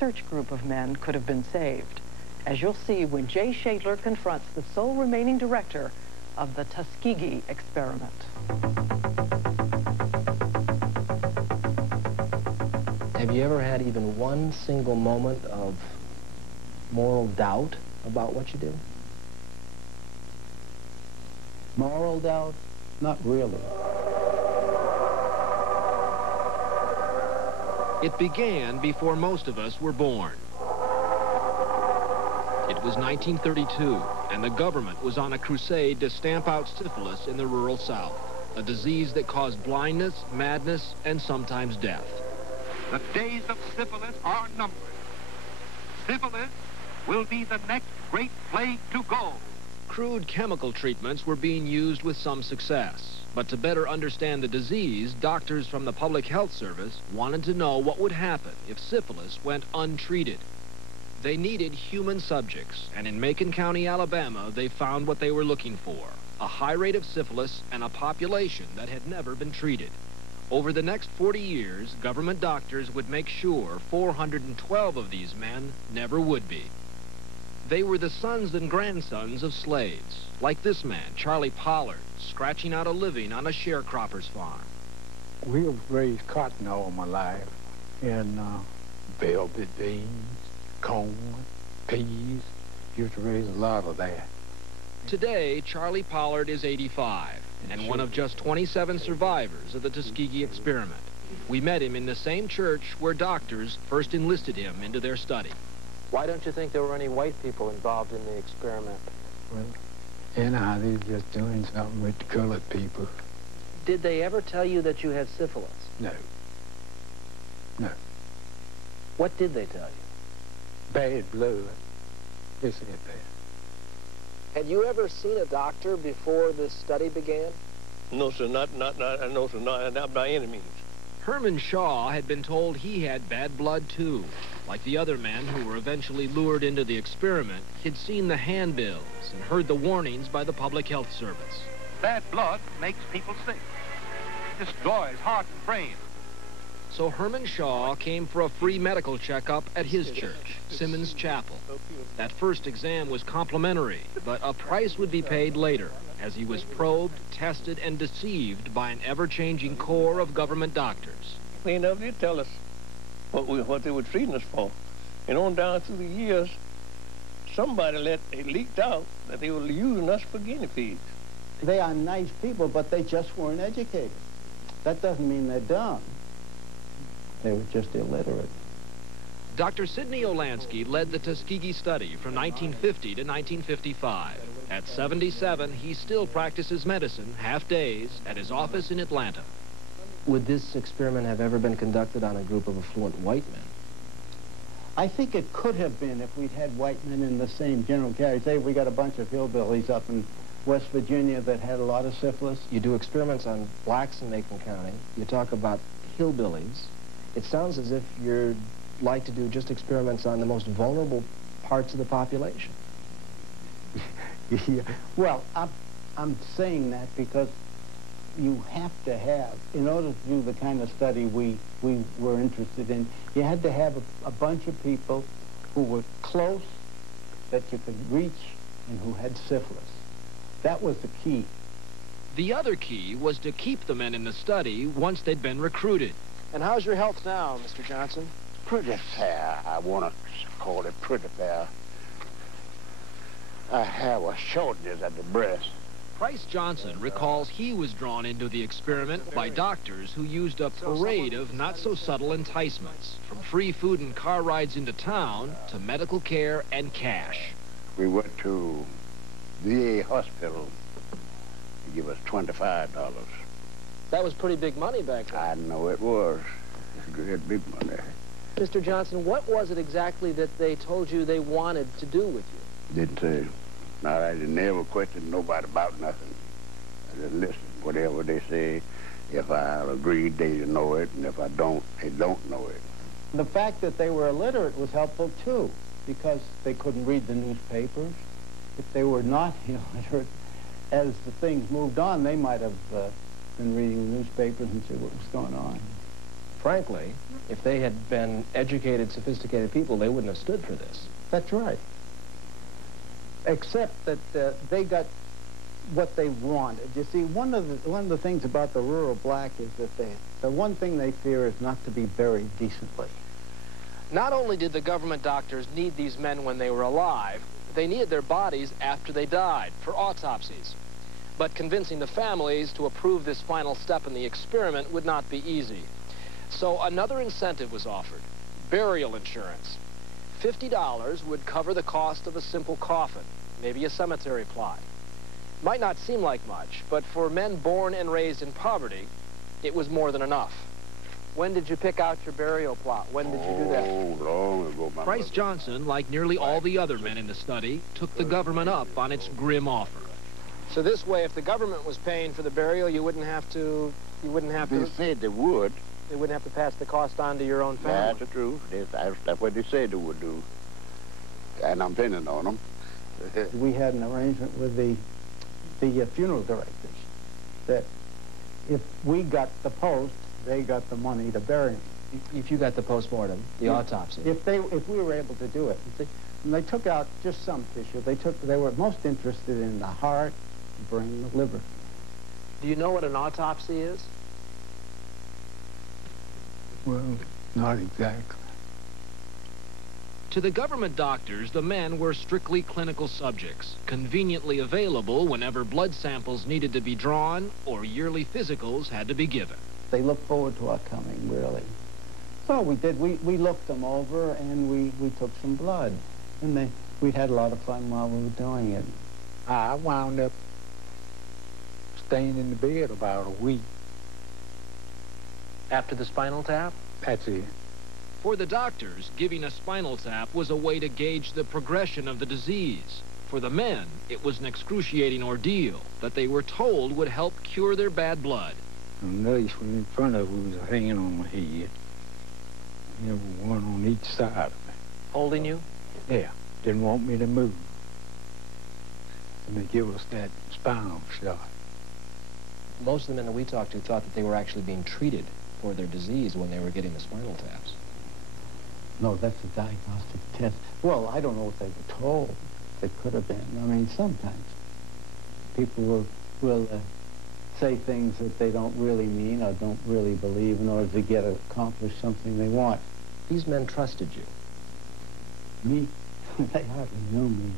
research group of men could have been saved, as you'll see when Jay Shadler confronts the sole remaining director of the Tuskegee experiment. Have you ever had even one single moment of moral doubt about what you do? Moral doubt? Not really. It began before most of us were born. It was 1932, and the government was on a crusade to stamp out syphilis in the rural South, a disease that caused blindness, madness, and sometimes death. The days of syphilis are numbered. Syphilis will be the next great plague to go. Crude chemical treatments were being used with some success. But to better understand the disease, doctors from the Public Health Service wanted to know what would happen if syphilis went untreated. They needed human subjects, and in Macon County, Alabama, they found what they were looking for: a high rate of syphilis and a population that had never been treated. Over the next 40 years, government doctors would make sure 412 of these men never would be. They were the sons and grandsons of slaves, like this man, Charlie Pollard, scratching out a living on a sharecropper's farm. We have raised cotton all my life, and velvet beans, corn, peas. Used to raise a lot of that. Today, Charlie Pollard is 85, and one of just 27 survivors of the Tuskegee experiment. We met him in the same church where doctors first enlisted him into their study. Why don't you think there were any white people involved in the experiment? Well, anyhow, they was just doing something with the colored people. Did they ever tell you that you had syphilis? No. No. What did they tell you? Bad blood. They said that. Had you ever seen a doctor before this study began? No, sir, not by any means. Herman Shaw had been told he had bad blood, too. Like the other men who were eventually lured into the experiment, he'd seen the handbills and heard the warnings by the Public Health Service. Bad blood makes people sick. It destroys heart and brain. So Herman Shaw came for a free medical checkup at his church, Simmons Chapel. That first exam was complimentary, but a price would be paid later, as he was probed, tested, and deceived by an ever-changing corps of government doctors. They never did tell us what they were treating us for. And on down through the years, it leaked out that they were using us for guinea pigs. They are nice people, but they just weren't educated. That doesn't mean they're dumb. They were just illiterate. Dr. Sidney Olansky led the Tuskegee study from 1950 to 1955. At 77, he still practices medicine half days at his office in Atlanta. Would this experiment have ever been conducted on a group of affluent white men? I think it could have been if we'd had white men in the same general carriage. Say we got a bunch of hillbillies up in West Virginia that had a lot of syphilis. You do experiments on blacks in Macon County. You talk about hillbillies. It sounds as if you'd like to do just experiments on the most vulnerable parts of the population. Yeah. Well, I'm saying that because you have to have, in order to do the kind of study we were interested in, you had to have a bunch of people who were close, that you could reach, and who had syphilis. That was the key. The other key was to keep the men in the study once they'd been recruited. And how's your health now, Mr. Johnson? Pretty fair. I want to call it pretty fair. I have a shortness at the breast. Price Johnson recalls he was drawn into the experiment by doctors who used a parade of not-so-subtle enticements, from free food and car rides into town to medical care and cash. We went to VA hospital to give us $25. That was pretty big money back then. I know it was. It's good, big money. Mr. Johnson, what was it exactly that they told you they wanted to do with you? Didn't say. I didn't never question nobody about nothing. I just listen. Whatever they say, if I agree, they know it, and if I don't, they don't know it. The fact that they were illiterate was helpful, too, because they couldn't read the newspapers. If they were not illiterate, as the things moved on, they might have been reading the newspapers and see what was going on. Frankly, if they had been educated, sophisticated people, they wouldn't have stood for this. That's right. Except that they got what they wanted. You see, one of the things about the rural black is that the one thing they fear is not to be buried decently. Not only did the government doctors need these men when they were alive, they needed their bodies after they died for autopsies. But convincing the families to approve this final step in the experiment would not be easy. So another incentive was offered, burial insurance. $50 would cover the cost of a simple coffin, maybe a cemetery plot. Might not seem like much, but for men born and raised in poverty, it was more than enough. When did you pick out your burial plot? When did you do that? Oh, long ago, my Price brother. Johnson, like nearly all the other men in the study, took the government up on its grim offer. So this way, if the government was paying for the burial, you wouldn't have to... They said they would. They wouldn't have to pass the cost on to your own family. That's the truth. That's what they said they would do. And I'm depending on them. We had an arrangement with the funeral directors that if we got the post, they got the money to bury him. If you got the postmortem, the autopsy. If we were able to do it. And they took out just some tissue. They were most interested in the heart, the brain, the liver. Do you know what an autopsy is? Well, not exactly. To the government doctors, the men were strictly clinical subjects, conveniently available whenever blood samples needed to be drawn or yearly physicals had to be given. They looked forward to our coming, really. So we did. We looked them over, and we took some blood. And we had a lot of fun while we were doing it. I wound up staying in the bed about a week. After the spinal tap? That's it. For the doctors, giving a spinal tap was a way to gauge the progression of the disease. For the men, it was an excruciating ordeal that they were told would help cure their bad blood. The nurse was in front of me, was a hand on my head. There was one on each side of me. Holding you? Yeah, didn't want me to move. And they give us that spinal shot. Most of the men that we talked to thought that they were actually being treated for their disease when they were getting the spinal taps. No, that's a diagnostic test. Well, I don't know what they were told. They could have been. I mean, sometimes people will say things that they don't really mean or don't really believe in order to accomplish something they want. These men trusted you. Me? They hardly knew me.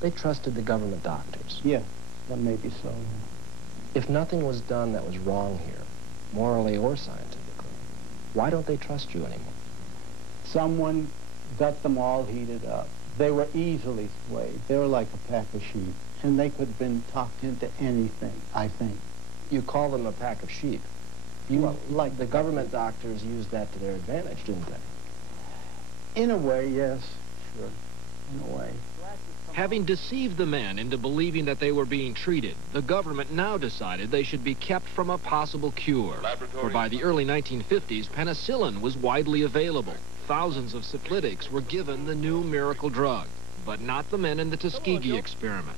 They trusted the government doctors. Yeah, that may be so. If nothing was done that was wrong here, morally or scientifically, why don't they trust you anymore? Someone got them all heated up. They were easily swayed. They were like a pack of sheep, and they could have been talked into anything, I think. You call them a pack of sheep. Well, like the government doctors used that to their advantage, didn't they? In a way, yes, sure, in a way. Having deceived the men into believing that they were being treated, the government now decided they should be kept from a possible cure. For by the early 1950s, penicillin was widely available. Thousands of syphilitics were given the new miracle drug, but not the men in the Tuskegee experiment.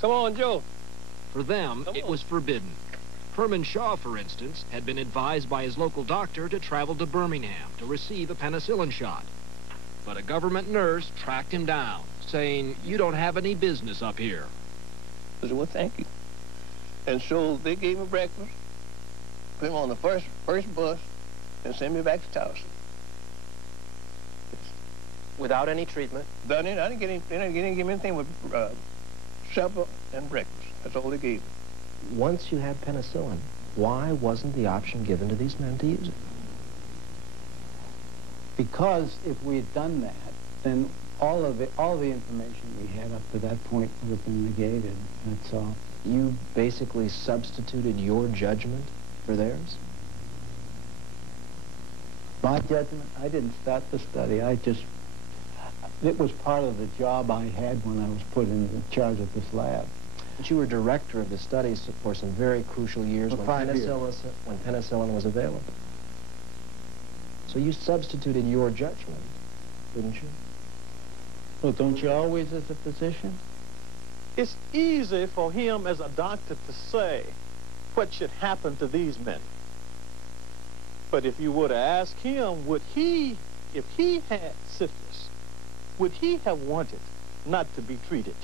Come on, Joe. For them, it was forbidden. Herman Shaw, for instance, had been advised by his local doctor to travel to Birmingham to receive a penicillin shot. But a government nurse tracked him down, saying, "You don't have any business up here." I said, well, thank you. And so they gave me breakfast, put me on the first bus, and sent me back to Towson. Without any treatment? Done it. I didn't get any, they didn't give me anything with supper and breakfast. That's all they gave me. Once you had penicillin, why wasn't the option given to these men to use it? Because if we had done that, then all the information we had up to that point would have been negated. That's all. You basically substituted your judgment for theirs? My judgment? I didn't start the study. It was part of the job I had when I was put in charge of this lab. But you were director of the studies for some very crucial years For when 5 years. when penicillin was available. So you substituted your judgment, didn't you? Well, don't you always as a physician? It's easy for him as a doctor to say what should happen to these men. But if you were to ask him, if he had syphilis, would he have wanted not to be treated?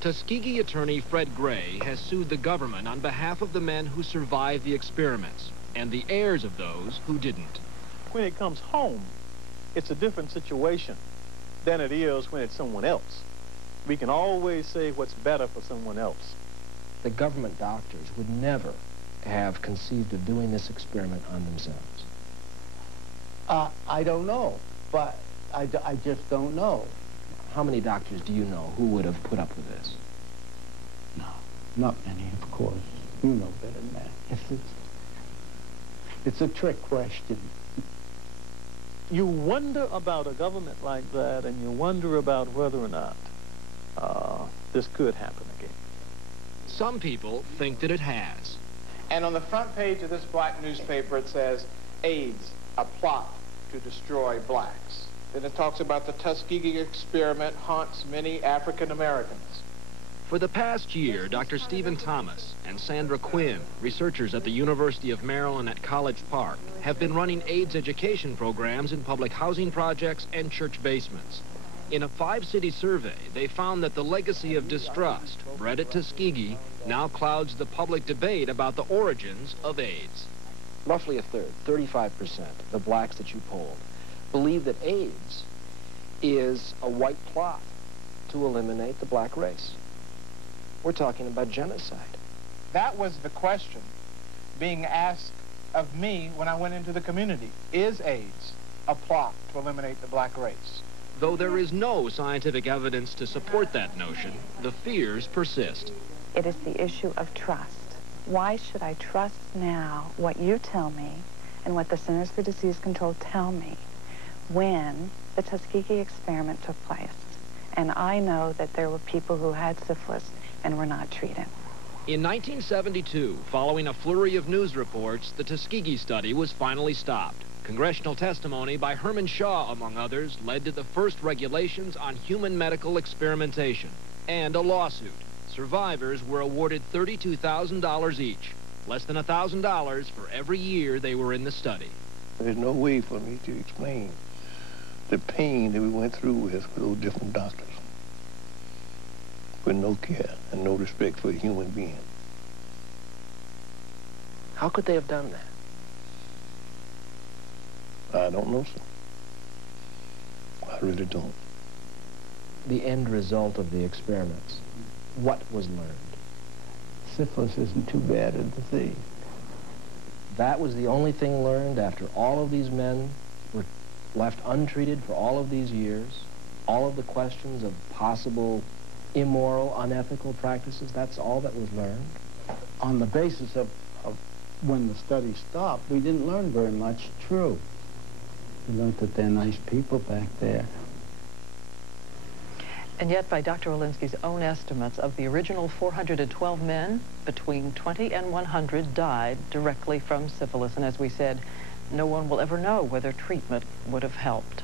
Tuskegee attorney Fred Gray has sued the government on behalf of the men who survived the experiments and the heirs of those who didn't. When it comes home, it's a different situation than it is when it's someone else. We can always say what's better for someone else. The government doctors would never have conceived of doing this experiment on themselves. I don't know, but I just don't know. How many doctors do you know who would have put up with this? No, not many, of course. You know better than that. It's a trick question. You wonder about a government like that, and you wonder about whether or not this could happen again. Some people think that it has. And on the front page of this black newspaper, it says, AIDS, a plot to destroy blacks. Then it talks about the Tuskegee experiment haunts many African Americans. For the past year, Dr. Stephen Thomas and Sandra Quinn, researchers at the University of Maryland at College Park, have been running AIDS education programs in public housing projects and church basements. In a 5-city survey, they found that the legacy of distrust bred at Tuskegee now clouds the public debate about the origins of AIDS. Roughly a third, 35% of the blacks that you polled, believe that AIDS is a white plot to eliminate the black race. We're talking about genocide. That was the question being asked of me when I went into the community. Is AIDS a plot to eliminate the black race? Though there is no scientific evidence to support that notion, the fears persist. It is the issue of trust. Why should I trust now what you tell me and what the Centers for Disease Control tell me when the Tuskegee experiment took place? And I know that there were people who had syphilis and were not treated. In 1972, following a flurry of news reports, the Tuskegee study was finally stopped. Congressional testimony by Herman Shaw, among others, led to the first regulations on human medical experimentation and a lawsuit. Survivors were awarded $32,000 each, less than $1,000 for every year they were in the study. There's no way for me to explain the pain that we went through with those different doctors, with no care and no respect for a human being. How could they have done that? I don't know, sir. I really don't. The end result of the experiments, what was learned? Syphilis isn't too bad a disease. That was the only thing learned after all of these men were left untreated for all of these years, all of the questions of possible immoral, unethical practices, that's all that was learned? On the basis of when the study stopped, we didn't learn very much, true. We learned that they're nice people back there. And yet, by Dr. Olinsky's own estimates, of the original 412 men, between 20 and 100 died directly from syphilis. And as we said, no one will ever know whether treatment would have helped.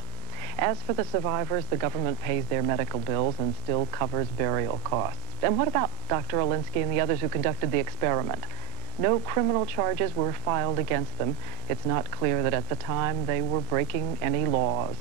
As for the survivors, the government pays their medical bills and still covers burial costs. And what about Dr. Olinsky and the others who conducted the experiment? No criminal charges were filed against them. It's not clear that at the time they were breaking any laws.